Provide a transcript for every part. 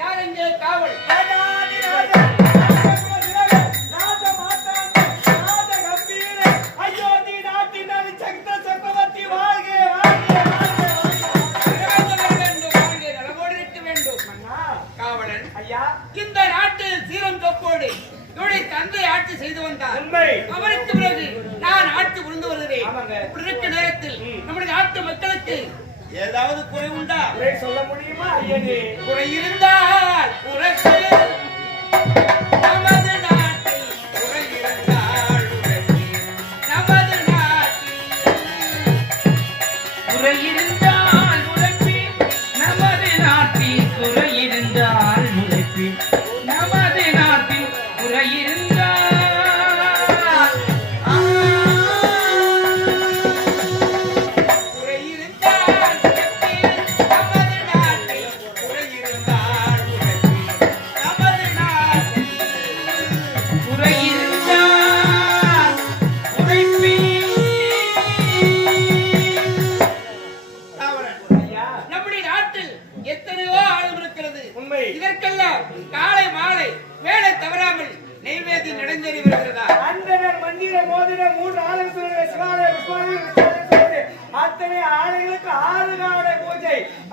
யார் இங்கே காவல்? இந்த நாட்டில் சீரம் தொப்போடு இவருடைய தந்தை ஆட்சி செய்து வந்தார். அவருக்கு பிறகு நான் ஆட்சி புரிந்து வருகிறேன். நேரத்தில் நம்முடைய நாட்டு மக்களுக்கு ஏதாவது குறை உண்டா? குறை சொல்ல முடியுமா? குறை இருந்தால் குறைக்கு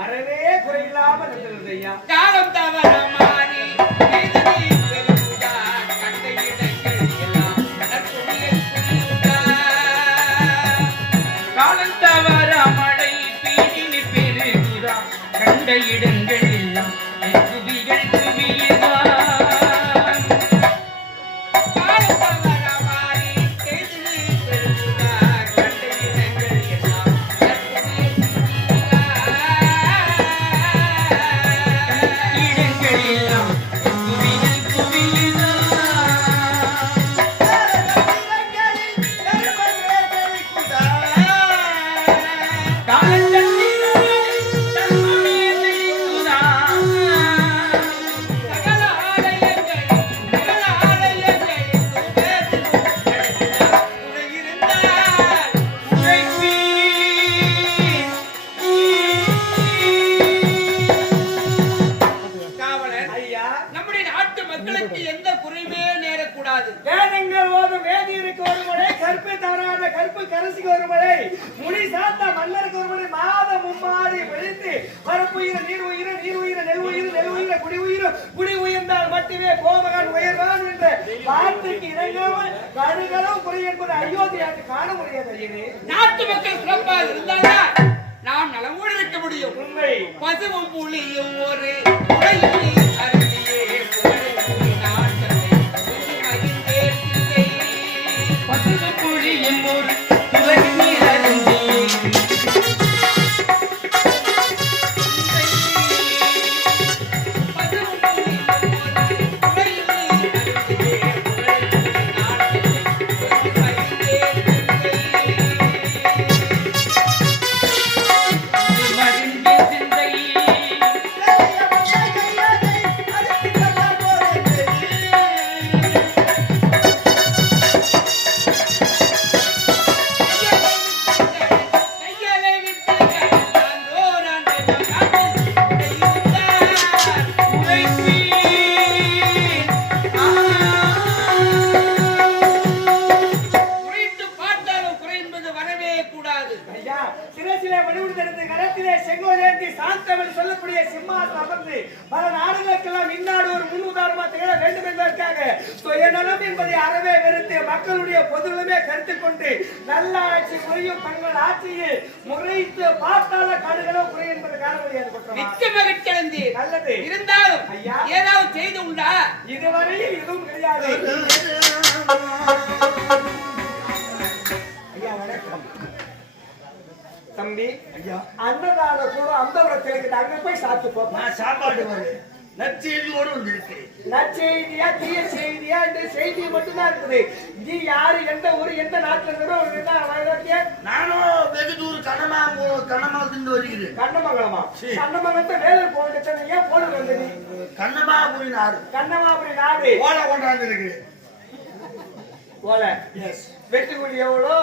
அறவே குறையில்லாம இருக்கிறது ஐயா. காலம் தவறாமானே நீதினி பெருகுதா. கண்ட இடங்கள் எல்லாம் நற்குடியில் குடியுண்டா. நேரக்கூடாது வேதங்கள் ஓதும் வேதியருக்கு ஒரு முறை கற்பு தவறாத கற்பு கரசிக்கு ஒரு முறை முனி சாத்த மன்னருக்கு ஒரு முறை மாத மும்மாறி விழித்து பரப்புயிர நீர் உயிர நீர் உயிர நெல் உயிர நெல் உயிர குடி உயிர குடி உயர்ந்தால் மட்டுமே கோமகன் உயர்வான் என்ற வார்த்தைக்கு இறங்காமல் கடுகளும் குறை என்பது அயோத்தியாக்கு காண முடியாது. நாட்டு மக்கள் சிறப்பாக இருந்தால்தான் நாம் நலமோடு இருக்க முடியும். உண்மை. பசுவும் புலியும் ஒரு உடையுளி என்பதற்காக சுயநலம் என்பதை அறவே வெறுத்து மக்களுடைய பொதுவுமே கருத்தில் கொண்டு நல்ல ஆட்சி புரியும் தங்கள் ஆட்சியில் முறைத்து பார்த்தால காடுகளோ குறை என்பது காண முடியாது குற்றமா? மிக்க மகிழ்ச்சி அடைந்தேன் நல்லது. இருந்தாலும் ஐயா. ஏதாவது செய்து உண்டா? இதுவரையில் எதுவும் கிடையாது. ஐயா வணக்கம். தம்பி ஐயா. அன்னதான கூட இருக்குது. அங்க போய் சாப்பிட்டு போப்பா நான் சாப்பாடு வரு நற்செய்தியோடு வந்திருக்கு நற்செய்தியா தீய செய்தியா இந்த செய்தி மட்டும்தான் இருக்குது. நீ யாரு எந்த ஊரு எந்த நாட்டுல இருக்கிறோ நானும் வெகு கனமா கனமா திண்டு வருகிறேன். கண்ணமங்கலமா. கண்ணமங்கலத்தை வேலூர் போட்டு ஏன் போன வந்து நீ? கண்ணமாபுரி நாடு கண்ணமாபுரி நாடு ஓலை கொண்டாந்து இருக்கு எஸ் வெட்டு கூலி எவ்வளோ?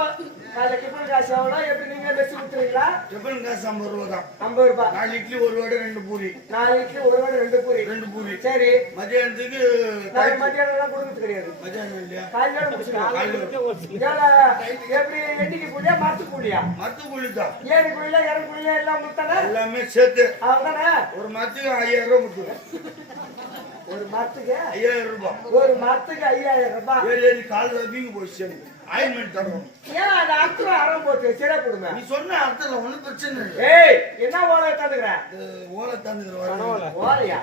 காலைல டிஃபன் காசு எவ்வளோ? எப்படி நீங்க வச்சு கொடுத்துருவீங்களா? டிஃபன் காசு ஐம்பது ரூபா தான். ஐம்பது ரூபாய் நாலு இட்லி ஒரு வடை ரெண்டு பூரி. நாலு இட்லி ஒரு வடை ரெண்டு பூரி. ரெண்டு பூரி. சரி. மத்தியானத்துக்கு நாளைக்கு மத்தியானம் எல்லாம் கொடுக்கறது கிடையாது. மத்தியானம் இல்லையா? காலையோட முடிச்சுக்கலாம் காலையில எப்படி எண்ணிக்கை கூலியா மரத்து கூலியா? மத்து கூலி தான் ஏழு எல்லாம் முத்தானே எல்லாமே சேர்த்து. அவதானே ஒரு மரத்துக்கு ஐயாயிரம் ரூபாய் முட்டுவேன் ஒரு மரத்துக்கு? ஐயாயிரம் ரூபாய் ஒரு மரத்துக்கு ஐயாயிரம் ரூபாய் ஏறி ஏறி காலில் வீங்கி போயிடுச்சு எனக்கு ஆயின்மெண்ட் தரணும். ஏன் அது அர்த்தம் அறம் போட்டு சிறை கொடுங்க. நீ சொன்ன அர்த்தம் ஒன்றும் பிரச்சனை இல்லை. ஏய் என்ன ஓலை தந்துக்கிற ஓலை தந்துக்கிற ஓலையா?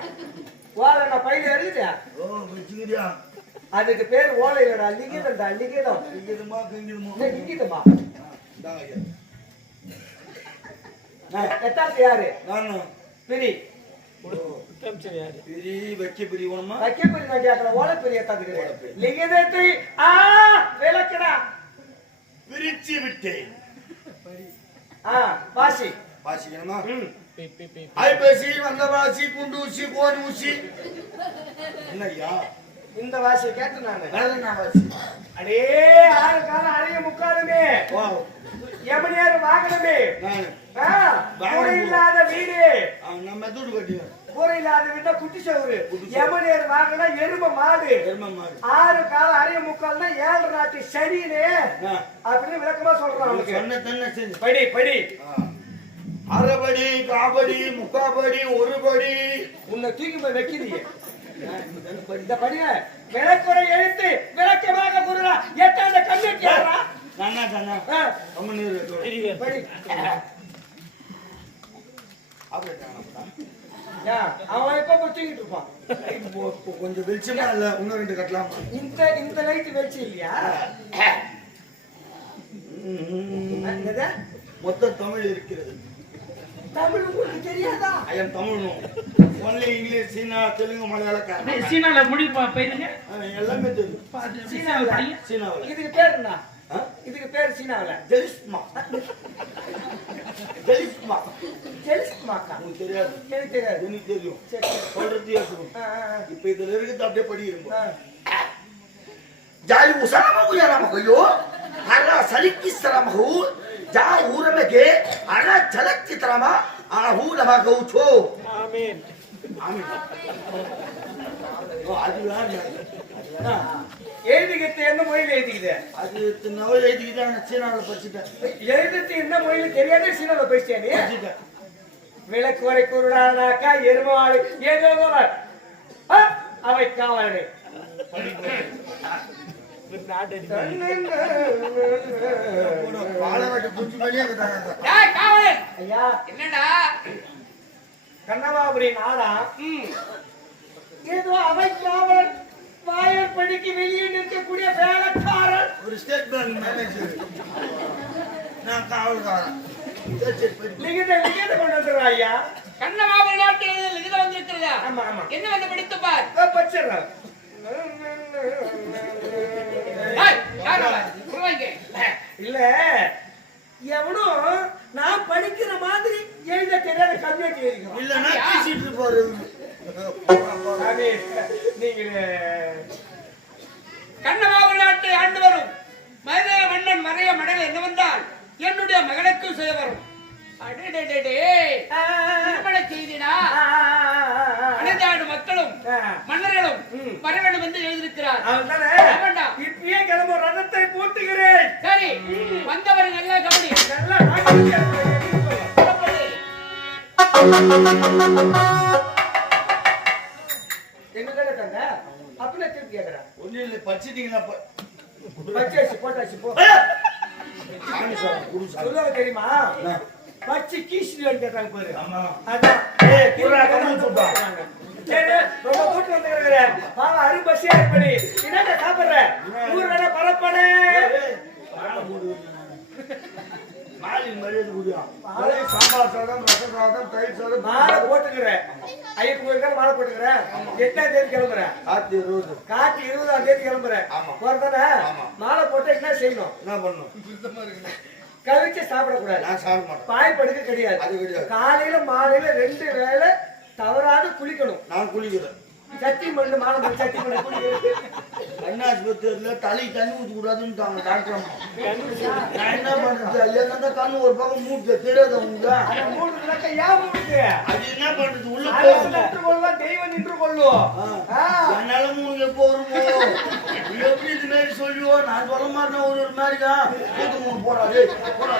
ஓலை நான் பையில எழுதியா ஓ வச்சுக்கிறியா அதுக்கு பேர் ஓலை இல்லடா லிகிதம்டா லிகிதம் கிங்கிதுமா? லிகிதமா எத்தாத்து யாரு? நானும் பிரி. பிரி வைக்க பிரிவணுமா வைக்க பிரி நான் கேட்கறேன் ஓலை பிரி. எத்தாத்துக்கிறேன் லிகிதத்தை ஆ விட்டேன் ஆ வாசி வாசிக்கணுமா ம். ஐப்பசி வந்தவாசி குண்டு ஊசி கோன் ஊசி. என்ன ஐயா இந்த வாசியை கேட்டு நானு. வேற என்ன வாசி? அடே ஆறு காலம் அறைய முக்காலுமே. எமனியார் கூரை இல்லாத வீடு. அவன் நம்ம தூடு கட்டிடுவேன் கூரை இல்லாத வீட்டா குட்டி சவுரு எமனியார் வாகனம் எரும மாடு. எரும மாடு. ஆறு காலம் அறைய முக்கால்னா ஏழு நாட்டு சரின்னு ஆ, அப்படின்னு விளக்கமா சொல்றான் அவன் அவனுக்கு. படி படி. அரைபடி காபடி முக்காபடி ஒரு படி உன்னை தூக்கி போய் வைக்கிறீங்க. இந்த படிங்க விளக்குறை எழுத்து விளக்கமாக குருடா எட்டாந்த கம்மிட்டி தானா நீர் படி அப்படியே தானா ஏன், அவன் எப்ப போய் தூக்கிட்டு இருப்பான் கொஞ்சம் வெளிச்சமா இல்ல இன்னும் ரெண்டு கட்டலாமா. இந்த இந்த லைட் வெளிச்சு இல்லையா? என்னது? மொத்த தமிழ் இருக்கிறது. தமிழ் உங்களுக்கு தெரியாதா? I am Tamil only English China Telugu மலையாளக்காரன் சீனால பா- போயிருங்க எல்லாமே தெரியும். பார்த்து சீனாவுல. சீனாவில் இதுக்கு பேர் என்ன? இதுக்கு பேர் சீனாவில் ஜெலிஸ்மா ஜெலிஸ்மா ஜெலிஸ்மாக்கா உங்களுக்கு தெரியாது எனக்கு தெரியாது எனக்கு தெரியும் சரி சொல்றது யோசிக்கும் இப்போ இதில் இருக்கிறது அப்படியே படி இருக்கும் जाय उसलम उयलम गयो हरा सलिक की सरम हो जा उर में के हरा झलक की तरह मा आहू लमा गौ छो आमीन आमीन वो आज लाल है ना எழுதிக்கிட்டு என்ன மொழியில எழுதிக்குது? அது நவ எழுதிக்கிட்டு நான் சீனாவில் படிச்சுட்டேன். எழுதுறது என்ன மொழியில தெரியாத சீனால பேசிட்டியா நீ? படிச்சுட்டேன். விளக்கு வரை குருடானாக்கா எருமாடு. ஏதோ ஆ, அவை ஐயா. என்னடா? கண்ணமாபுரி நாடா ஏதோ அவை படிக்கு வெளியே நிற்கக்கூடிய வேலைக்காரன். ஒரு ஸ்டேட் பேங்க் மேனேஜர். நான் காவல்காரன். சரி சரி போயிட்டு லிகித லிகித கொண்டு வந்துடுறா ஐயா. கண்ணமாபுரி நாட்டில் இது வந்திருக்கிறதா? ஆமா ஆமா. என்ன வந்து படித்து பார்? பச்சிடுறேன். இல்ல எவனும் நான் படிக்கிற மாதிரி எழுத தெரியாத எழுதிக்கிறான் இல்லைன்னா பேசிட்டு சாமி, நீங்க கண்ணமாபுரி நாட்டை ஆண்டு வரும். மதுரை மன்னன் மறைய மடல் என்னவென்றால் என்னுடைய மகனுக்கும் செய்ய வரும். செய்தினா அனைத்தாடு மக்களும். மன்னர்களும். வர வேண்டும் என்று எழுதியிருக்கிறார். இப்பயே கிளம்ப ரதத்தை பூட்டுகிறேன். சரி வந்தவர்கள் எல்லாம் கவனி நல்லா இல்லை படிச்சிட்டீங்கன்னா ப- பச்சாச்சு போட்டாச்சு போ. சொல்லுவாங்க தெரியுமா? பச்சை கீசிலியோன்னு கேட்டாங்க பாரு. ஆமா அதான். ரொம்ப கூட்டு வந்துருக்கிற. வாங்க அரு பஸ்ஸே ஏற்படி என்னடா சாப்பிடுற? ஊர் வேணா பரப்பனே மாலின் மரியாதை குடியா சாம்பார் சாதம் ரசம் சாதம் தயிர் சாதம் மாலை போட்டுக்கிறேன் கோயிலுக்கு மாலை போட்டுக்கிறேன் எட்டாம் தேதி கிளம்புறேன் ஆத்தி ரோடு கார்த்தி இருபதாம் தேதி கிளம்புறேன் ஆமா. போறதானே. மாலை போட்டு என்ன செய்யணும்? என்ன பண்ணும் கவிச்சு சாப்பிடக்கூடாது. நான் சாப்பிட மாட்டேன் பாய் படுக்க கிடையாது. அது கிடையாது. காலையில மாலையில ரெண்டு வேளை தவறாது குளிக்கணும். நான் குளிக்கிறேன். சத்தி மண்ணு மாலை மணி சத்தி மண்ணு குளிக்கிறது கண்ணாஸ்பத்திரியில தலைக்கு தண்ணி ஊற்ற கூடாதுன்னு டாக்டர் அம்மா. நான் என்ன பண்றது? ஐயா தான் கண்ணு ஒரு பக்கம் மூட்டு தெரியாது உங்களுக்கு? அது என்ன பண்றது? உள்ள நின்று கொள்ளும் தெய்வம் நின்று கொள்ளும். என்னால மூணு எப்போ வருமோ நீ எப்படி இது மாதிரி சொல்லுவோ? நான் சொல்ல மாட்டேன் ஒரு ஒரு மாதிரிக்கா மூணு போடாது போடா